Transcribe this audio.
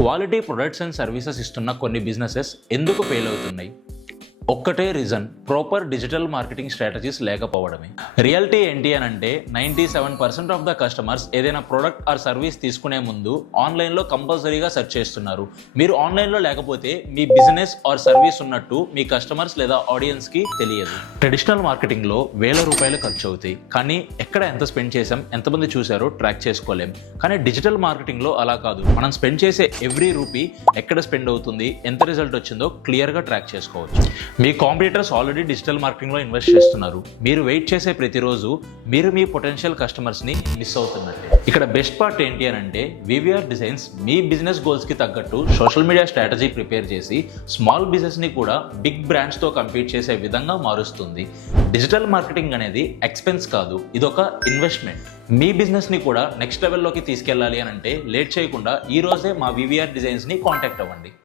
Quality products and services ఇస్తున్న కొన్ని businesses ఎందుకు ఫెయిల్ అవుతున్నాయి? ఒక్కటే reason, proper digital marketing strategies లేకపోవడమే. రియాలిటీ ఏంటి అని అంటే 97% ఆఫ్ ద కస్టమర్స్ ఏదైనా ప్రోడక్ట్ ఆర్ సర్వీస్ తీసుకునే ముందు ఆన్లైన్లో కంపల్సరీగా సెర్చ్ చేస్తున్నారు. మీరు ఆన్లైన్లో లేకపోతే మీ బిజినెస్ ఆర్ సర్వీస్ ఉన్నట్టు మీ కస్టమర్స్ లేదా ఆడియన్స్కి తెలియదు. ట్రెడిషనల్ మార్కెటింగ్లో వేల రూపాయలు ఖర్చు అవుతాయి, కానీ ఎక్కడ ఎంత స్పెండ్ చేసాం, ఎంతమంది చూసారో ట్రాక్ చేసుకోలేం. కానీ డిజిటల్ మార్కెటింగ్లో అలా కాదు. మనం స్పెండ్ చేసే ఎవ్రీ రూపీ ఎక్కడ స్పెండ్ అవుతుంది, ఎంత రిజల్ట్ వచ్చిందో క్లియర్గా ట్రాక్ చేసుకోవచ్చు. మీ కాంపిటీటర్స్ ఆల్రెడీ డిజిటల్ మార్కెటింగ్లో ఇన్వెస్ట్ చేస్తున్నారు. మీరు వెయిట్ చేసే ప్రతిరోజు మీరు మీ పొటెన్షియల్ కస్టమర్స్ని మిస్ అవుతున్నట్టే. ఇక్కడ బెస్ట్ పార్ట్ ఏంటి అని అంటే వివిఆర్ డిజైన్స్ మీ బిజినెస్ గోల్స్కి తగ్గట్టు సోషల్ మీడియా స్ట్రాటజీ ప్రిపేర్ చేసి స్మాల్ బిజినెస్ని కూడా బిగ్ బ్రాండ్స్తో కంపీట్ చేసే విధంగా మారుస్తుంది. డిజిటల్ మార్కెటింగ్ అనేది ఎక్స్పెన్స్ కాదు, ఇదొక ఇన్వెస్ట్మెంట్. మీ బిజినెస్ని కూడా నెక్స్ట్ లెవెల్లోకి తీసుకెళ్ళాలి అని అంటే లేట్ చేయకుండా ఈ రోజే మా వివిఆర్ డిజైన్స్ని కాంటాక్ట్ అవ్వండి.